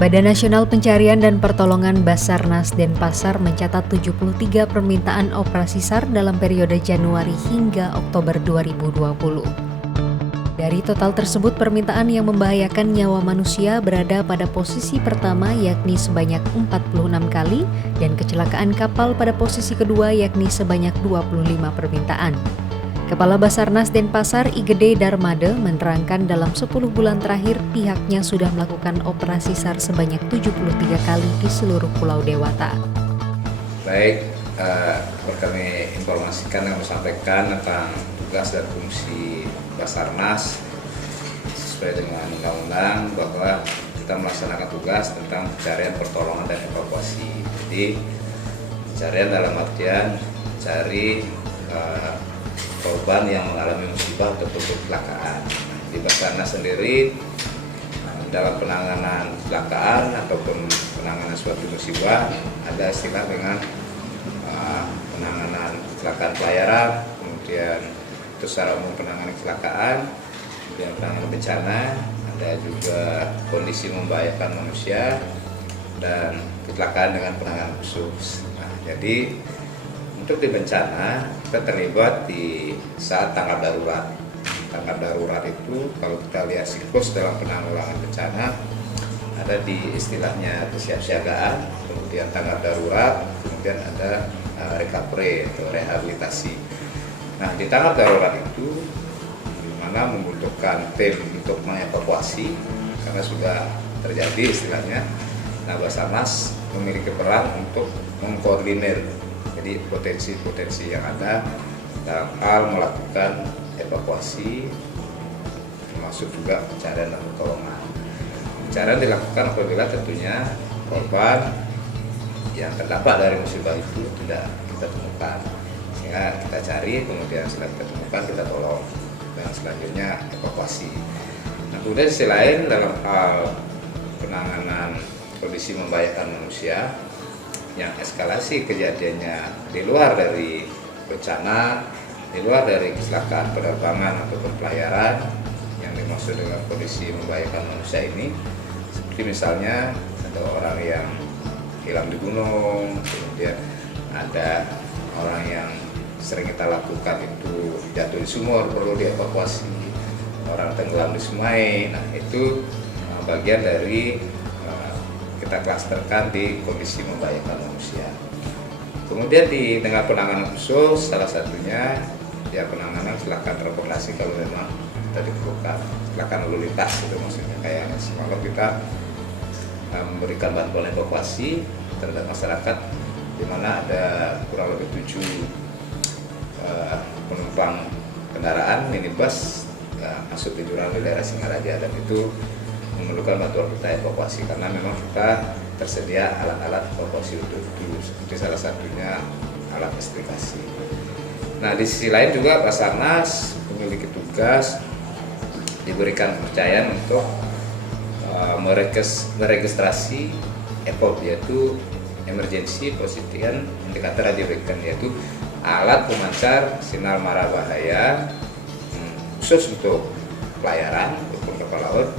Badan Nasional Pencarian dan Pertolongan Basarnas Denpasar mencatat 73 permintaan operasi SAR dalam periode Januari hingga Oktober 2020. Dari total tersebut, permintaan yang membahayakan nyawa manusia berada pada posisi pertama yakni sebanyak 46 kali dan kecelakaan kapal pada posisi kedua yakni sebanyak 25 permintaan. Kepala Basarnas Denpasar Igede Darmade menerangkan dalam 10 bulan terakhir pihaknya sudah melakukan operasi SAR sebanyak 73 kali di seluruh Pulau Dewata. Baik, kami informasikan dan sampaikan tentang tugas dan fungsi Basarnas sesuai dengan undang-undang bahwa kita melaksanakan tugas tentang pencarian, pertolongan, dan evakuasi. Jadi pencarian dalam artian cari korban yang mengalami musibah ataupun kecelakaan. Di Basarnas sendiri dalam penanganan kecelakaan ataupun penanganan suatu musibah ada istilah dengan penanganan kecelakaan pelayaran, kemudian itu secara umum penanganan kecelakaan, kemudian penanganan bencana, ada juga kondisi membahayakan manusia, dan kecelakaan dengan penanganan khusus. Nah, jadi untuk di bencana kita terlibat di saat tanggap darurat. Tanggap darurat itu kalau kita lihat siklus dalam penanggulangan bencana ada di istilahnya kesiapsiagaan, kemudian tanggap darurat, kemudian ada recovery atau rehabilitasi. Nah, di tanggap darurat itu di mana membutuhkan tim untuk mengevakuasi karena sudah terjadi istilahnya. Nah, Basarnas memiliki peran untuk mengkoordinir jadi potensi-potensi yang ada dalam hal melakukan evakuasi, termasuk juga pencarian dan pertolongan. Pencarian dilakukan apabila tentunya korban yang terdampak dari musibah itu tidak kita temukan, sehingga kita cari, kemudian setelah kita temukan kita tolong, dan selanjutnya evakuasi. Nah, kemudian sisi lain dalam hal penanganan kondisi membahayakan manusia yang eskalasi kejadiannya di luar dari bencana, di luar dari kecelakaan penerbangan ataupun pelayaran yang dimaksud dengan kondisi membahayakan manusia ini, seperti misalnya ada orang yang hilang di gunung, kemudian ada orang yang sering kita lakukan itu jatuh di sumur perlu dievakuasi, orang tenggelam di sungai. Nah, itu bagian dari kita klasterkan di kondisi membahayakan manusia. Kemudian di tengah penanganan khusus, salah satunya ya penanganan kecelakaan transportasi kalau memang kita diperlukan, kecelakaan lalu lintas itu maksudnya kayak semalam kita memberikan bantuan evakuasi terhadap masyarakat di mana ada kurang lebih 7 penumpang kendaraan minibus masuk di jurang di daerah Singaraja, dan itu memerlukan bantuan kita evakuasi karena memang kita tersedia alat-alat evakuasi untuk itu, seperti salah satunya alat ekstrikasi. Nah, di sisi lain juga Basarnas memiliki tugas, diberikan kepercayaan untuk meregistrasi EPOB, yaitu Emergency Position Indicator Radio Beacon, yaitu alat pemancar sinar mara bahaya khusus untuk pelayaran ataupun kapal laut.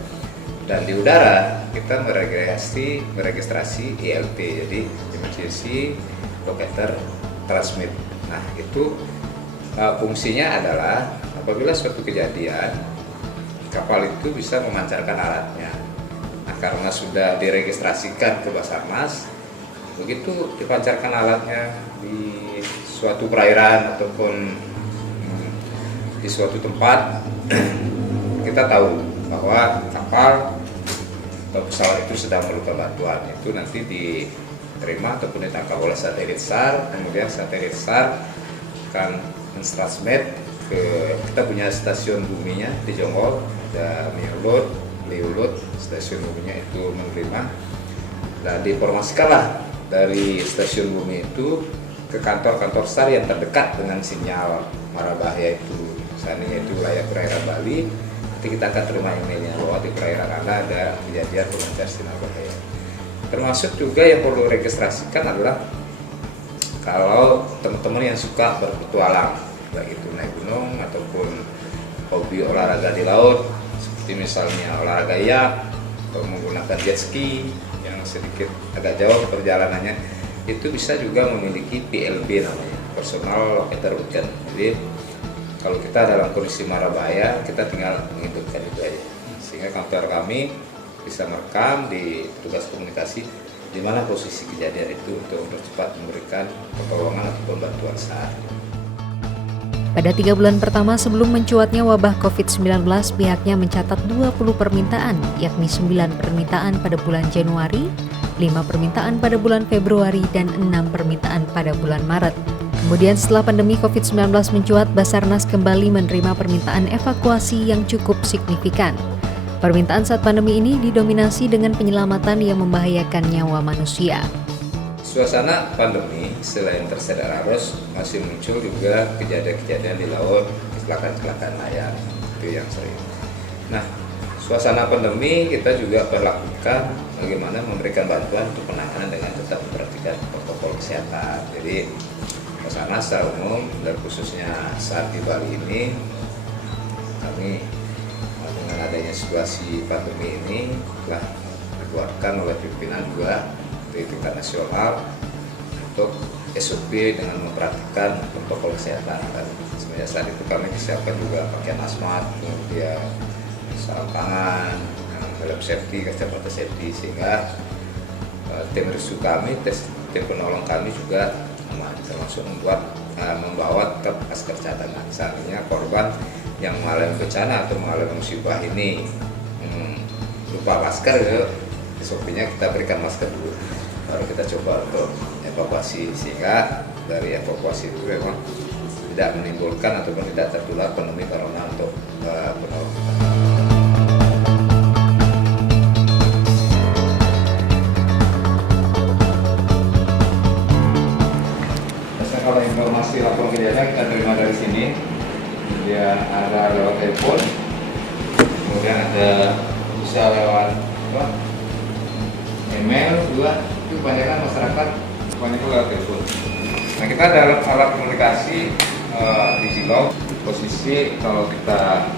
Dan di udara kita meregistrasi ILT, jadi Emergency Locator Transmit. Nah, itu fungsinya adalah apabila suatu kejadian kapal itu bisa memancarkan alatnya. Nah, karena sudah diregistrasikan ke Basarnas, begitu dipancarkan alatnya di suatu perairan ataupun di suatu tempat, kita tahu bahwa kapal atau pesawat itu sedang memerlukan bantuan, itu nanti diterima ataupun ditangkap oleh satelit SAR. Kemudian satelit SAR akan mentransmit ke, kita punya stasiun buminya di Jonggol, ada Miulut, Liulut, stasiun buminya itu menerima dan diinformasikanlah dari stasiun bumi itu ke kantor-kantor SAR yang terdekat dengan sinyal mara bahaya itu. Seandainya itu wilayah perairan Bali, nanti kita akan terima emailnya bahwa di perairan Anda ada kejadian pemancar sinar bahaya. Termasuk juga yang perlu registrasikan adalah kalau teman-teman yang suka berpetualang, baik itu naik gunung ataupun hobi olahraga di laut, seperti misalnya olahraga yak atau menggunakan jet ski, sedikit agak jauh perjalanannya, itu bisa juga memiliki PLB namanya, personal locator beacon. Jadi kalau kita dalam kondisi mara bahaya, kita tinggal menghidupkan itu aja, sehingga kantor kami bisa merekam di petugas komunikasi di mana posisi kejadian itu untuk mempercepat memberikan pertolongan ataupun bantuan saat. Pada 3 bulan pertama sebelum mencuatnya wabah COVID-19, pihaknya mencatat 20 permintaan, yakni 9 permintaan pada bulan Januari, 5 permintaan pada bulan Februari, dan 6 permintaan pada bulan Maret. Kemudian setelah pandemi COVID-19 mencuat, Basarnas kembali menerima permintaan evakuasi yang cukup signifikan. Permintaan saat pandemi ini didominasi dengan penyelamatan yang membahayakan nyawa manusia. Suasana pandemi selain tersedak arus, masih muncul juga kejadian-kejadian di laut, kecelakaan layar, itu yang sering. Nah, suasana pandemi kita juga berlakukan bagaimana memberikan bantuan untuk penanganan dengan tetap memperhatikan protokol kesehatan. Jadi, Basarnas secara umum dan khususnya saat di Bali ini, kami dengan adanya situasi pandemi ini telah dikeluarkan oleh pimpinan juga di tingkat nasional untuk SOP dengan memperhatikan protokol kesehatan. Dan sebenarnya saat itu kami siapkan juga pakaian hazmat, kemudian sarung tangan, helm safety, kacamata safety, sehingga tim rescue kami, tim penolong kami juga aman, termasuk membawa masker cadangan. Seandainya korban yang mengalami bencana atau mengalami musibah ini lupa masker, SOP-nya kita berikan masker dulu, baru kita coba untuk evakuasi, sehingga dari evakuasi itu memang tidak menimbulkan ataupun tidak tertular pandemi corona untuk penolong. Biasanya kalau informasi lapor kejadian kita terima dari sini, kemudian ada lewat telepon, kemudian ada bisa lewat email juga. Itu kebanyakan masyarakat lewat telepon. Nah, kita ada alat komunikasi di Silong. Posisi kalau kita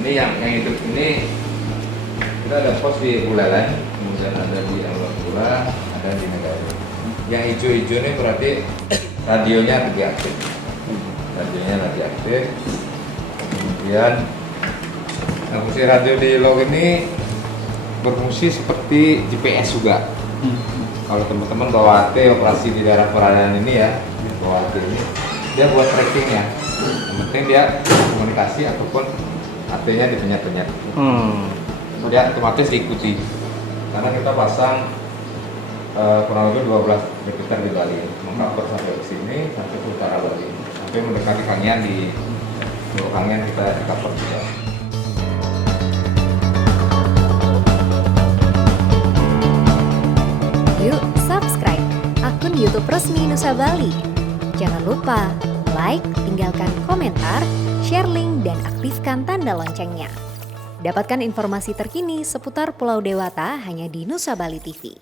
ini yang hidup ini, kita ada pos di Buleleng, kemudian ada di Alur-Pura, ada di Negara. Yang hijau-hijau ini berarti radionya lagi aktif. Kemudian fungsi radio di log ini berfungsi seperti GPS juga. Kalau teman-teman bawa AT operasi di daerah perairan ini ya, bawa AT ini, dia buat tracking ya. Yang penting dia komunikasi ataupun AT-nya dipenyet-penyet. Dia otomatis diikuti. Karena kita pasang kurang lebih 12 repeater di Bali, mengcover sampai ke sini, sampai ke utara Bali, sampai mendekati Kangian di Kangian kita cover juga. Yuk subscribe akun YouTube resmi Nusa Bali. Jangan lupa like, tinggalkan komentar, share link, dan aktifkan tanda loncengnya. Dapatkan informasi terkini seputar Pulau Dewata hanya di Nusa Bali TV.